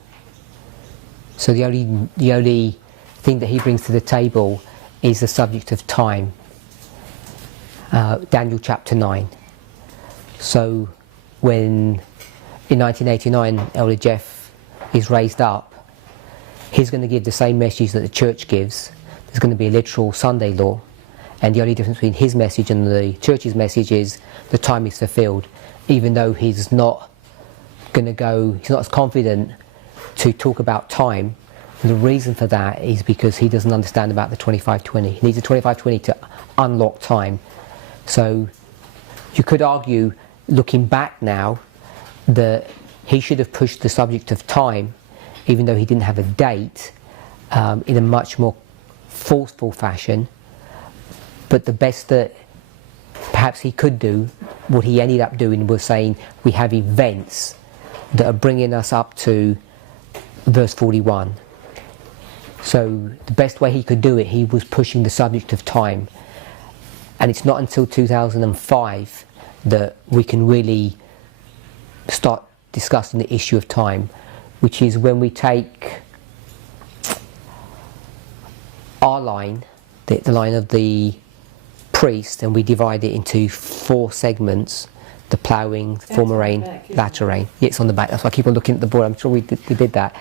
So the only thing that he brings to the table is the subject of time. Daniel chapter 9. So when in 1989 Elder Jeff is raised up, he's going to give the same message that the church gives. There's going to be a literal Sunday law, and the only difference between his message and the church's message is the time is fulfilled, even though he's not as confident to talk about time. And the reason for that is because he doesn't understand about the 25-20. He needs the 25-20 to unlock time. So you could argue, looking back now, that he should have pushed the subject of time, even though he didn't have a date, in a much more forceful fashion. But the best that perhaps he could do, what he ended up doing was saying, we have events that are bringing us up to verse 41. So the best way he could do it, he was pushing the subject of time. And it's not until 2005 that we can really start discussing the issue of time, which is when we take our line, the line of the priest, and we divide it into 4 segments: the ploughing, former rain, latter rain. Yeah, it's on the back. That's why I keep on looking at the board. I'm sure we did that.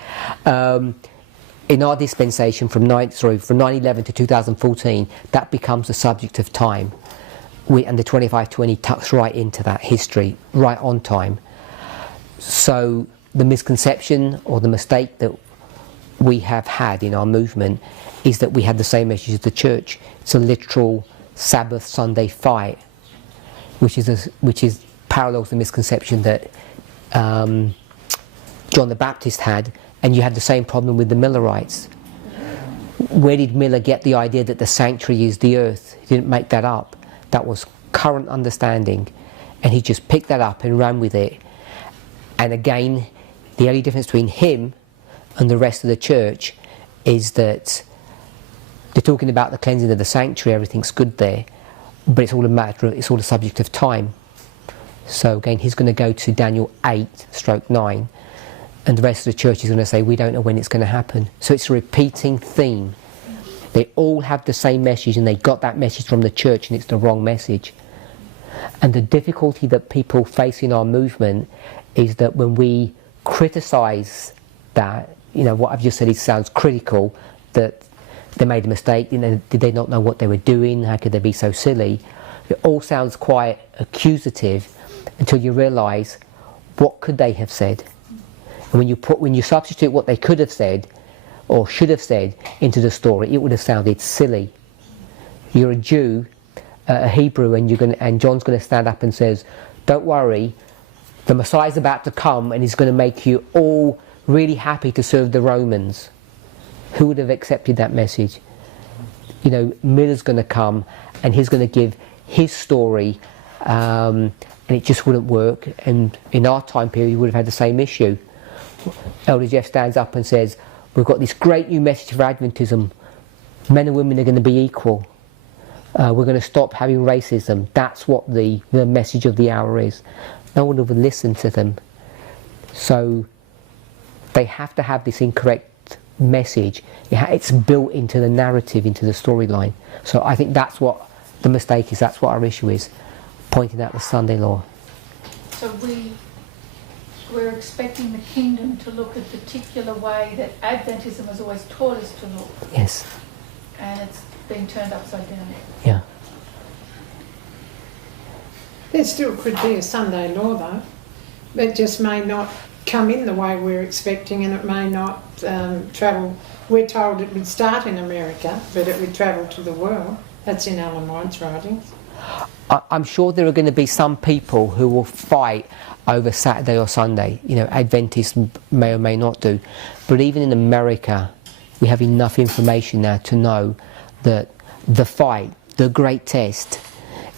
In our dispensation from 9/11 to 2014, that becomes the subject of time. And the 25-20 tucks right into that history, right on time. So the misconception or the mistake that we have had in our movement is that we had the same message as the church. It's a literal Sabbath Sunday fight, which parallels the misconception that John the Baptist had, and you had the same problem with the Millerites. Where did Miller get the idea that the sanctuary is the earth? He didn't make that up. That was current understanding, and he just picked that up and ran with it. And again, the only difference between him and the rest of the church is that they're talking about the cleansing of the sanctuary, everything's good there, but it's all a subject of time. So again, he's going to go to Daniel 8/9, and the rest of the church is going to say, we don't know when it's going to happen. So it's a repeating theme. They all have the same message, and they got that message from the church, and it's the wrong message. And the difficulty that people face in our movement is that when we criticise that, what I've just said, it sounds critical, that they made a mistake, did they not know what they were doing, how could they be so silly? It all sounds quite accusative until you realise, what could they have said? And when you substitute what they could have said or should have said into the story, it would have sounded silly. You're a Jew, a Hebrew, and John's going to stand up and says, don't worry, the Messiah's about to come and he's going to make you all really happy to serve the Romans. Who would have accepted that message? Miller's going to come and he's going to give his story, and it just wouldn't work. And in our time period, we would have had the same issue. Elder Jeff stands up and says, we've got this great new message for Adventism. Men and women are going to be equal. We're going to stop having racism. That's what the message of the hour is. No one would listen to them. So they have to have this incorrect message. It's built into the narrative, into the storyline. So I think that's what the mistake is. That's what our issue is, pointing out the Sunday law. So we're expecting the kingdom to look a particular way that Adventism has always taught us to look. Yes. And it's been turned upside down. Yeah. There still could be a Sunday law though. It just may not come in the way we're expecting, and it may not travel. We're told it would start in America, but it would travel to the world. That's in Ellen White's writings. I'm sure there are going to be some people who will fight over Saturday or Sunday. You know, Adventists may or may not do. But even in America, we have enough information now to know that the fight, the great test,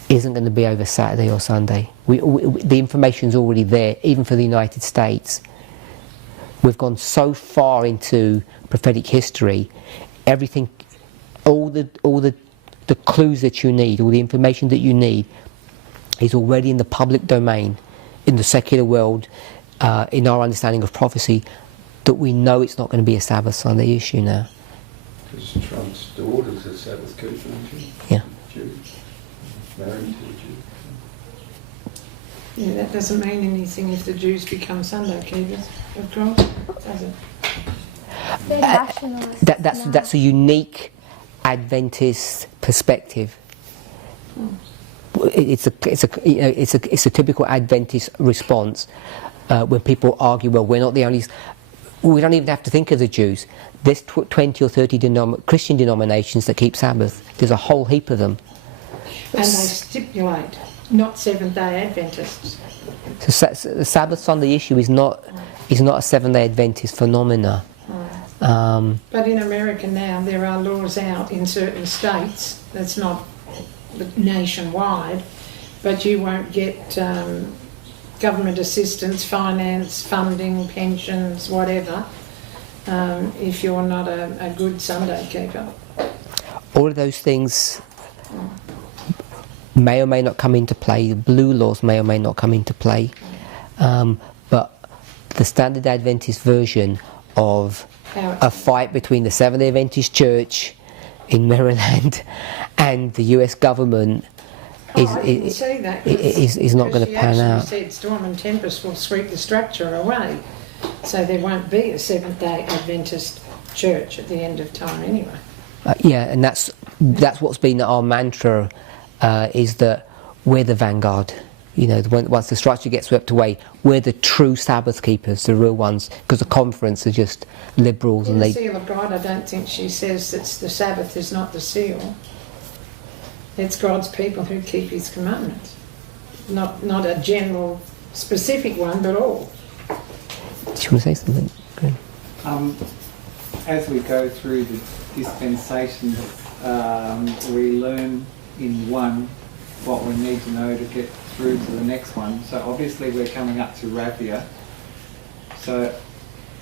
isn't going to be over Saturday or Sunday. The information's already there, even for the United States. We've gone so far into prophetic history, everything, all the clues that you need, all the information that you need, is already in the public domain, in the secular world, in our understanding of prophecy, that we know it's not going to be a Sabbath Sunday issue now. Because Trump's daughter's a Sabbath keeper, isn't she? Yeah. Jew. Married to a Jew. Yeah, that doesn't mean anything if the Jews become Sunday keepers, of course, does it? They're nationalists. That's a unique Adventist perspective. It's a typical Adventist response when people argue, well, we're not the only. We don't even have to think of the Jews. There's 20 or 30 Christian denominations that keep Sabbath. There's a whole heap of them. And they stipulate not Seventh-day Adventists. So the Sabbath Sunday issue is not a Seventh-day Adventist phenomena. But in America now, there are laws out in certain states. That's not nationwide, but you won't get government assistance, finance, funding, pensions, whatever, if you're not a good Sunday keeper. All of those things may or may not come into play. The blue laws may or may not come into play. But the Standard Adventist version of a fight between the Seventh-day Adventist Church in Maryland and the US government is not going to pan out. She actually said storm and tempest will sweep the structure away, so there won't be a Seventh-day Adventist church at the end of time anyway. Yeah, and that's what's been our mantra, is that we're the vanguard. You know, once the structure gets swept away, we're the true Sabbath keepers, the real ones, because the conference are just liberals. In And the seal of God, I don't think she says that the Sabbath is not the seal. It's God's people who keep His commandments, not a general, specific one, but all. Do you want to say something? Good. As we go through the dispensations, we learn in one what we need to know to get through to the next one. So obviously we're coming up to Raphia. So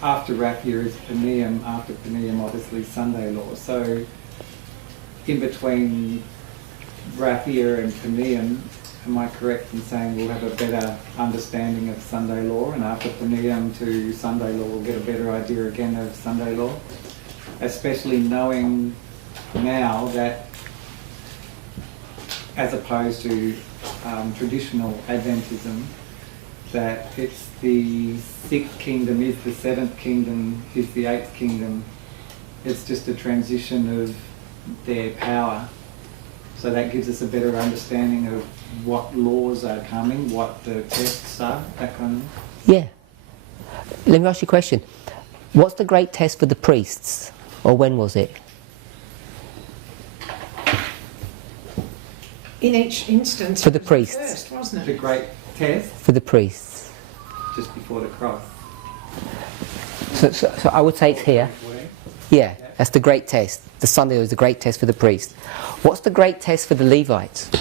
after Raphia is Paneum, after Paneum obviously Sunday law. So in between Raphia and Paneum, am I correct in saying we'll have a better understanding of Sunday law, and after Paneum to Sunday law we'll get a better idea again of Sunday law? Especially knowing now that, as opposed to traditional Adventism, that it's the sixth kingdom is the seventh kingdom is the eighth kingdom. It's just a transition of their power. So that gives us a better understanding of what laws are coming, what the tests are, that kind of thing. Yeah. Let me ask you a question. What's the great test for the priests? Or when was it? In each instance, For the it was priests. first, wasn't The it? great test, For the priests. just before the cross. So I would say it's here. Yeah, that's the great test. The Sunday is the great test for the priest. What's the great test for the Levites? They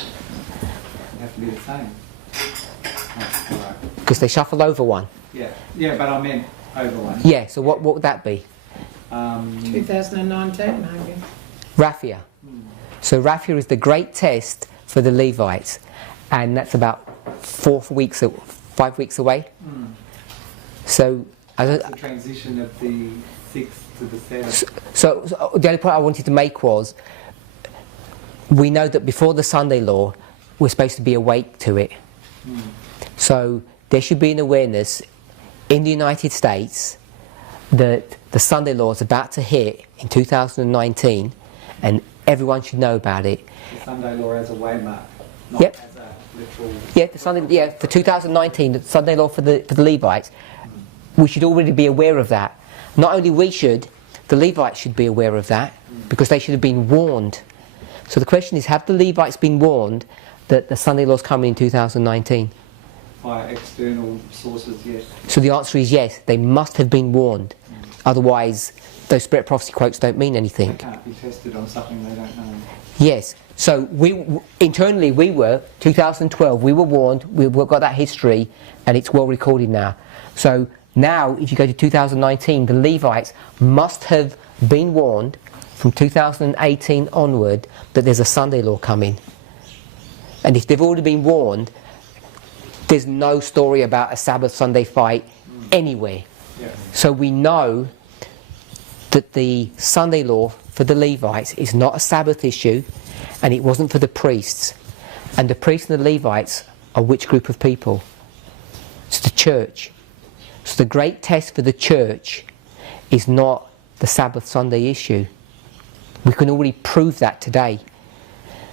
have to be the same. Oh, right. Because they shuffle over one. Yeah, but I meant over one. Yeah, so what would that be? 2019 maybe. Raphia. So Raphia is the great test for the Levites. And that's about 5 weeks away. So It's the transition of the sixth to the seventh. So the only point I wanted to make was, we know that before the Sunday law, we're supposed to be awake to it. So there should be an awareness in the United States that the Sunday law is about to hit in 2019, and everyone should know about it. The Sunday law as a waymark, not Yep. as a literal... Yeah, for 2019, the Sunday law for the Levites, we should already be aware of that. Not only we should, the Levites should be aware of that, because they should have been warned. So the question is, have the Levites been warned that the Sunday law is coming in 2019? By external sources, yes. So the answer is yes, they must have been warned. Otherwise, those spirit prophecy quotes don't mean They anything. can't be tested on something they don't know. Yes. So internally we were, 2012, we were warned, we've got that history, and it's well recorded now. So now, if you go to 2019, the Levites must have been warned from 2018 onward that there's a Sunday law coming. And if they've already been warned, there's no story about a Sabbath Sunday fight anywhere. Yeah. So we know that the Sunday law for the Levites is not a Sabbath issue, and it wasn't for the priests. And the priests and the Levites are which group of people? It's the church. So the great test for the church is not the Sabbath Sunday issue. We can already prove that today.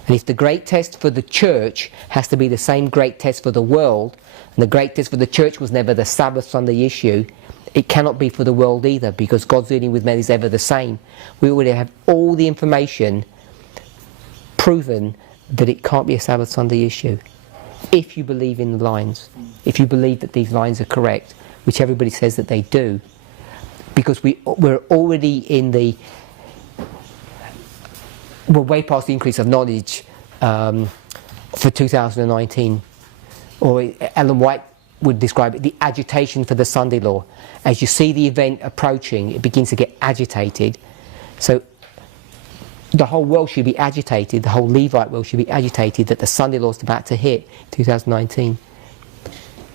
And if the great test for the church has to be the same great test for the world, and the great test for the church was never the Sabbath Sunday issue, it cannot be for the world either, because God's dealing with men is ever the same. We already have all the information proven that it can't be a Sabbath Sunday issue. If you believe in the lines, if you believe that these lines are correct, which everybody says that they do, because we're already in the... We're way past the increase of knowledge for 2019, or Ellen White would describe it, the agitation for the Sunday law. As you see the event approaching, it begins to get agitated. So the whole world should be agitated, the whole Levite world should be agitated that the Sunday law is about to hit 2019,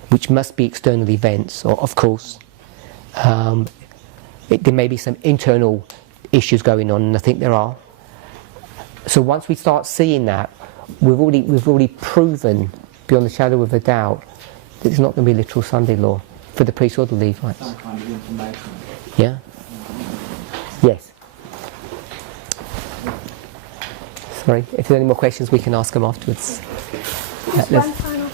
which must be external events, or of course. There may be some internal issues going on, and I think there are. So once we start seeing that, we've already proven beyond the shadow of a doubt that it's not going to be a literal Sunday law for the priests or the Levites. Some kind of information. Yeah? Yes. Sorry, if there's any more questions we can ask them afterwards. Just one final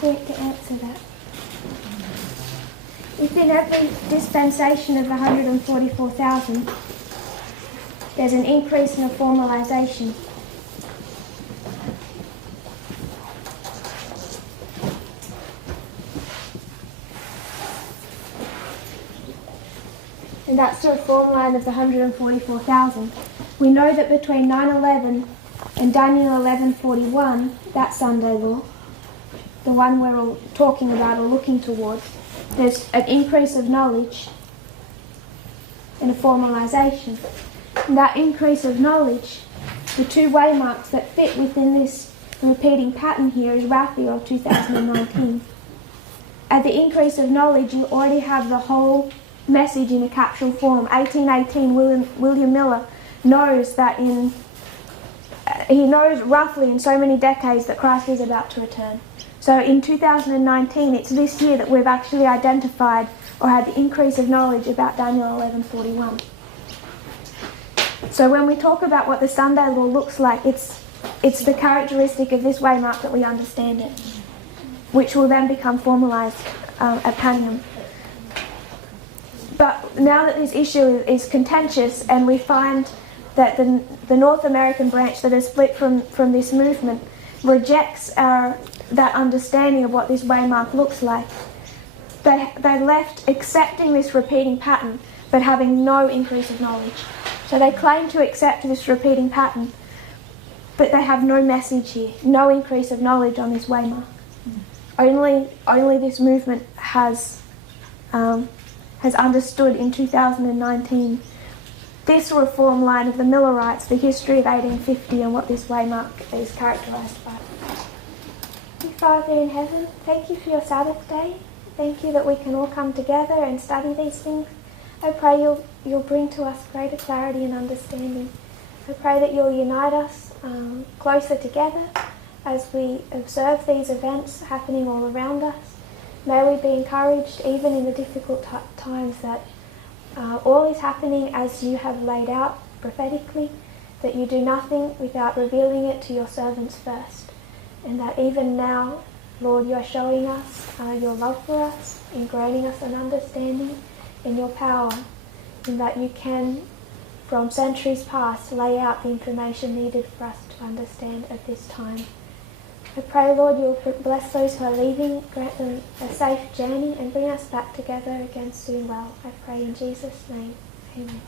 point to answer that. Within every dispensation of 144,000, there's an increase in a formalisation. And that's the reform line of the 144,000. We know that between 9/11 and Daniel 11:41, that Sunday law, the one we're all talking about or looking towards, there's an increase of knowledge and a formalisation. And that increase of knowledge, the two waymarks that fit within this repeating pattern here is Raphael 2019. At the increase of knowledge, you already have the whole message in a capsule form. 1818, William Miller knows that he knows roughly in so many decades that Christ is about to return. So in 2019, it's this year that we've actually identified or had the increase of knowledge about Daniel 11:41. So when we talk about what the Sunday law looks like, it's the characteristic of this waymark that we understand it, which will then become formalised at Panium. But now that this issue is contentious, and we find that the North American branch that is split from this movement rejects that understanding of what this waymark looks like, they left accepting this repeating pattern but having no increase of knowledge. So they claim to accept this repeating pattern, but they have no message here, no increase of knowledge on this waymark. Only this movement has understood in 2019 this reform line of the Millerites, the history of 1850 and what this waymark is characterised by. Father in heaven, thank you for your Sabbath day. Thank you that we can all come together and study these things. I pray you'll bring to us greater clarity and understanding. I pray that you'll unite us closer together as we observe these events happening all around us. May we be encouraged even in the difficult times that all is happening as you have laid out prophetically, that you do nothing without revealing it to your servants first. And that even now, Lord, you are showing us your love for us, in granting us an understanding in your power, and that you can from centuries past lay out the information needed for us to understand at this time. I pray, Lord, you'll bless those who are leaving, grant them a safe journey, and bring us back together again soon. Well, I pray in Jesus' name. Amen.